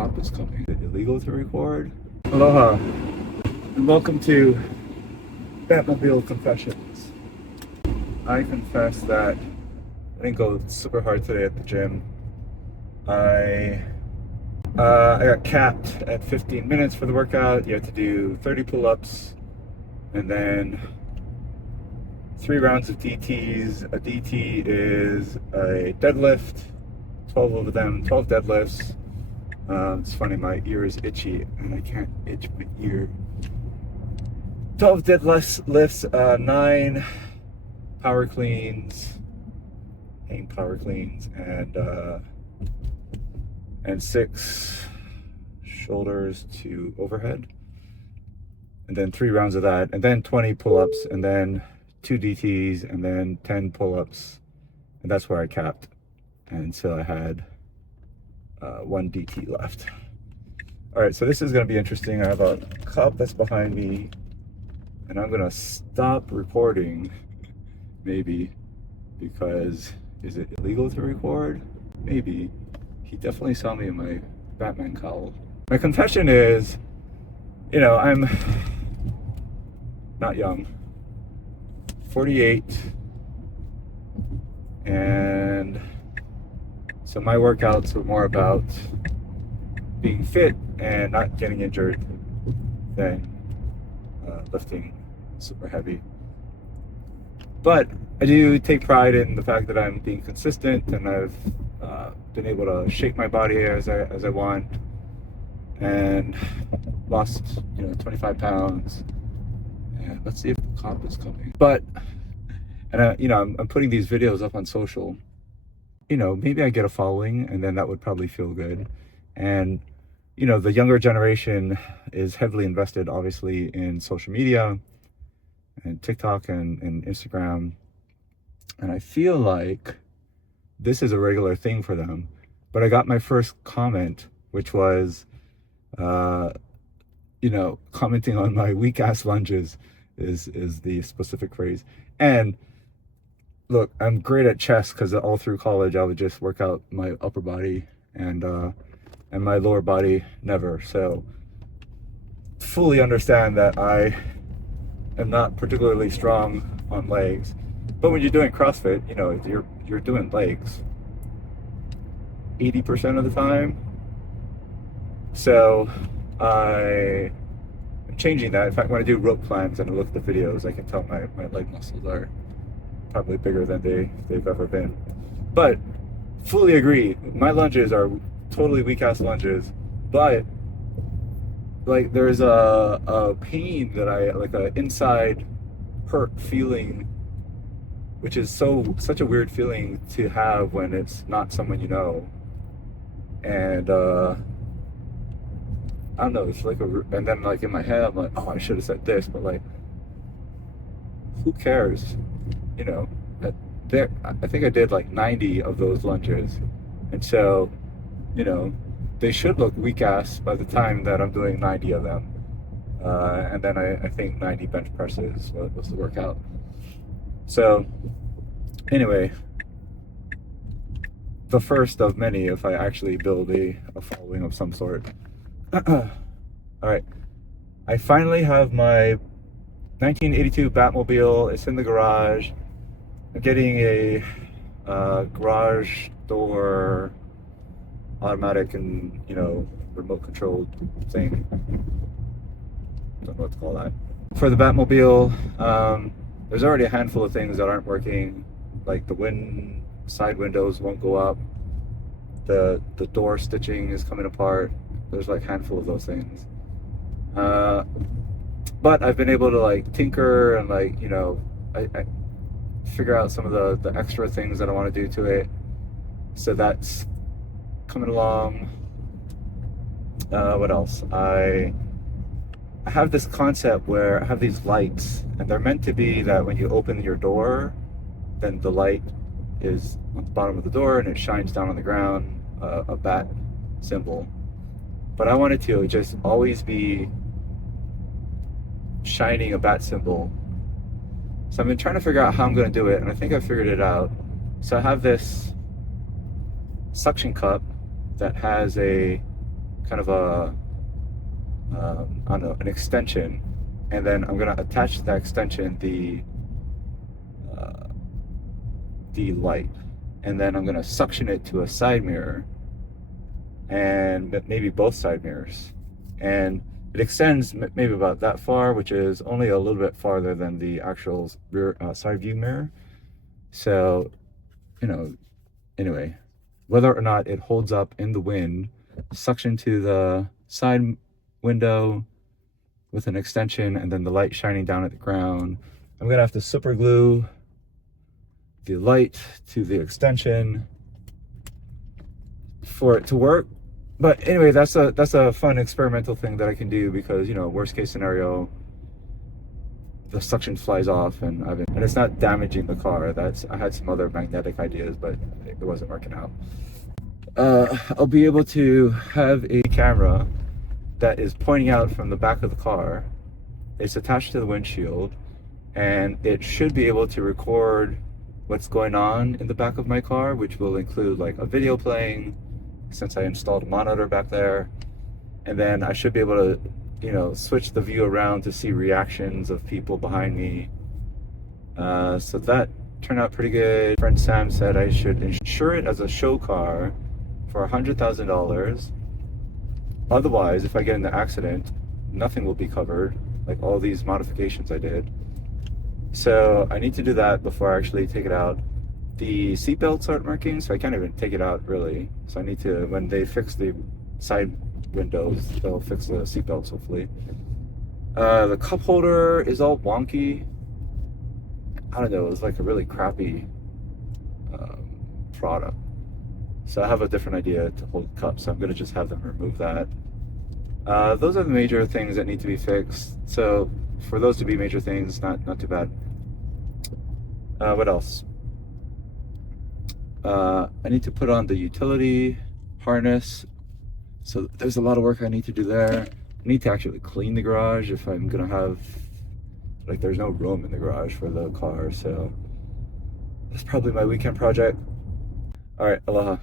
cop is coming. Is it illegal to record? Aloha, and welcome to Batmobile Confessions. I confess that I didn't go super hard today at the gym. I got capped at 15 minutes for the workout. You have to do 30 pull-ups and then 3 rounds of DTs. A DT is a deadlift, 12 of them, 12 deadlifts. It's funny, my ear is itchy and I can't itch my ear. 12 deadlifts, 9 power cleans, hang power cleans, and 6 shoulders to overhead. And then 3 rounds of that, and then 20 pull-ups, and then 2 DTs, and then 10 pull-ups. And that's where I capped. And so I had 1 DT left. All right, so this is gonna be interesting. I have a cop that's behind me, and I'm gonna stop recording, maybe, because is it illegal to record? Maybe. He definitely saw me in my Batman cowl. My confession is, I'm not young, 48, and so my workouts were more about being fit and not getting injured than lifting super heavy. But I do take pride in the fact that I'm being consistent, and I've been able to shape my body as I want, and lost 25 pounds. And let's see if the cop is coming. I'm putting these videos up on social. Maybe I get a following, and then that would probably feel good. And the younger generation is heavily invested, obviously, in social media and TikTok and Instagram. And I feel like this is a regular thing for them. But I got my first comment, which was, commenting on my weak ass lunges is the specific phrase. And look, I'm great at chest because all through college I would just work out my upper body and my lower body never. So fully understand that I am not particularly strong on legs. But when you're doing CrossFit, you're doing legs 80% of the time. So I'm changing that. In fact, when I do rope climbs and I look at the videos, I can tell my leg muscles are probably bigger than they've ever been. But fully agree, my lunges are totally weak ass lunges, but like there's a pain that I like, a inside hurt feeling, which is such a weird feeling to have when it's not someone you know. And I don't know, it's like and then like in my head I'm like, oh, I should have said this, but like, who cares? I think I did like 90 of those lunges, and so they should look weak ass by the time that I'm doing 90 of them. And then I think 90 bench presses was the workout. So anyway, the first of many if I actually build a following of some sort. All right, I finally have my 1982 Batmobile. It's in the garage. I'm getting a garage door automatic and remote controlled thing. Don't know what to call that. For the Batmobile, there's already a handful of things that aren't working. Like the side windows won't go up. The door stitching is coming apart. There's like a handful of those things. But I've been able to like tinker and I figure out some of the extra things that I want to do to it. So that's coming along. What else? I have this concept where I have these lights, and they're meant to be that when you open your door, then the light is on the bottom of the door and it shines down on the ground, a bat symbol. But I want it to just always be shining a bat symbol. So I've been trying to figure out how I'm going to do it, and I think I figured it out. So I have this suction cup that has a kind of a I don't know, an extension, and then I'm gonna attach to that extension the light, and then I'm gonna suction it to a side mirror, and maybe both side mirrors, and it extends maybe about that far, which is only a little bit farther than the actual rear side view mirror. So, you know, anyway, whether or not it holds up in the wind, suction to the side window with an extension, and then the light shining down at the ground. I'm gonna have to super glue the light to the extension for it to work. But anyway, that's a fun experimental thing that I can do, because, you know, worst case scenario, the suction flies off and it's not damaging the car. I had some other magnetic ideas, but it wasn't working out. I'll be able to have a camera that is pointing out from the back of the car. It's attached to the windshield, and it should be able to record what's going on in the back of my car, which will include like a video playing, since I installed a monitor back there. And then I should be able to, you know, switch the view around to see reactions of people behind me. So that turned out pretty good. Friend Sam said I should insure it as a show car for $100,000. Otherwise, if I get in an accident, nothing will be covered, like all these modifications I did. So I need to do that before I actually take it out. The seatbelts aren't working, so I can't even take it out really. So I need to, when they fix the side windows, they'll fix the seatbelts hopefully. The cup holder is all wonky. I don't know, it was like a really crappy product. So I have a different idea to hold the cup, so I'm gonna just have them remove that. Those are the major things that need to be fixed. So for those to be major things, not too bad. What else? I need to put on the utility harness. So there's a lot of work I need to do there. I need to actually clean the garage if I'm gonna have, like, there's no room in the garage for the car. So that's probably my weekend project. All right, aloha.